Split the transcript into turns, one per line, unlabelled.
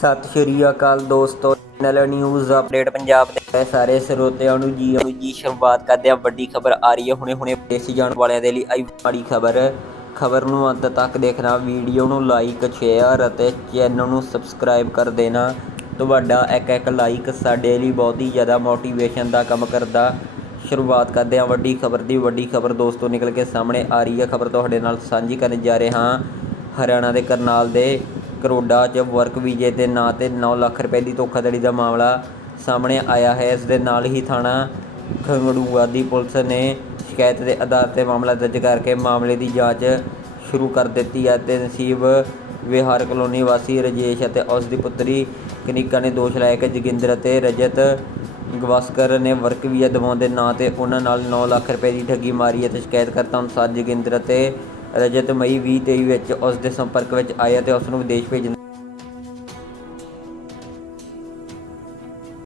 ਸਤਿ ਸ਼੍ਰੀ ਅਕਾਲ ਦੋਸਤੋ channel news update Punjab ਦੇ ਸਾਰੇ ਸਰੋਤਿਆਂ ਨੂੰ ਜੀ ਆਇਆਂ ਨੂੰ ਜੀ ਸ਼ੁਰੂਆਤ ਕਰਦੇ ਹਾਂ। ਵੱਡੀ ਖਬਰ ਆ ਰਹੀ ਹੈ ਹੁਣੇ ਹੁਣੇ ਦੇਸੀ ਜਾਣ ਵਾਲਿਆਂ ਦੇ ਲਈ ਆਈ ਮਾੜੀ ਖਬਰ। ਖਬਰ ਨੂੰ ਅੰਤ ਤੱਕ ਦੇਖਣਾ, ਵੀਡੀਓ ਨੂੰ ਲਾਈਕ ਸ਼ੇਅਰ ਅਤੇ ਚੈਨਲ ਨੂੰ ਸਬਸਕ੍ਰਾਈਬ ਕਰ ਦੇਣਾ। ਤੁਹਾਡਾ ਇੱਕ ਇੱਕ ਲਾਈਕ ਸਾਡੇ ਲਈ ਬਹੁਤ ਹੀ ਜ਼ਿਆਦਾ ਮੋਟੀਵੇਸ਼ਨ ਦਾ ਕੰਮ ਕਰਦਾ। ਸ਼ੁਰੂਆਤ ਕਰਦੇ ਹਾਂ ਵੱਡੀ ਖਬਰ ਦੀ। ਵੱਡੀ ਖਬਰ ਦੋਸਤੋ, ਨਿਕਲ ਕੇ ਸਾਹਮਣੇ ਆ ਰਹੀ ਹੈ। ਖਬਰ ਤੁਹਾਡੇ ਨਾਲ ਸਾਂਝੀ ਕਰਨ ਜਾ ਰਹੇ ਹਾਂ। ਹਰਿਆਣਾ ਦੇ ਕਰਨਾਲ ਦੇ ਕਰੋਡਾ 'ਚ ਵਰਕ ਵੀਜ਼ੇ ਦੇ ਨਾਂ ਤੇ 9 ਲੱਖ ਰੁਪਏ ਦੀ ਧੋਖਾਧੜੀ ਦਾ ਮਾਮਲਾ ਸਾਹਮਣੇ ਆਇਆ ਹੈ। ਇਸ ਦੇ ਨਾਲ ਹੀ ਥਾਣਾ ਖੰਗੜੂਆ ਦੀ ਪੁਲਿਸ ਨੇ ਸ਼ਿਕਾਇਤ ਦੇ ਆਧਾਰ ਤੇ ਮਾਮਲਾ ਦਰਜ ਕਰਕੇ ਮਾਮਲੇ ਦੀ ਜਾਂਚ ਸ਼ੁਰੂ ਕਰ ਦਿੱਤੀ ਹੈ ਤੇ ਨਸੀਬ ਵਿਹਾਰ ਕਲੋਨੀ ਵਾਸੀ ਰਜੇਸ਼ ਅਤੇ ਉਸ ਦੀ ਪੁੱਤਰੀ ਕਨਿਕਾ ਨੇ ਦੋਸ਼ ਲਾਇਆ ਕਿ ਜੋਗਿੰਦਰ ਅਤੇ ਰਜਤ ਗਵਾਸਕਰ ਨੇ ਵਰਕ ਵੀਜ਼ਾ ਦਿਵਾਉਣ ਦੇ ਨਾਂ ਤੇ ਉਹਨਾਂ ਨਾਲ 9 ਲੱਖ ਰੁਪਏ ਦੀ ਠੱਗੀ ਮਾਰੀ ਹੈ ਸ਼ਿਕਾਇਤ ਕਰਤਾ ਅਨੁਸਾਰ ਜੋਗਿੰਦਰ ਅਤੇ ਰਜਤ ਮਈ 2023 ਵਿੱਚ ਉਸ ਦੇ ਸੰਪਰਕ ਵਿੱਚ ਆਏ ਅਤੇ ਉਸ ਨੂੰ ਵਿਦੇਸ਼ ਭੇਜਣ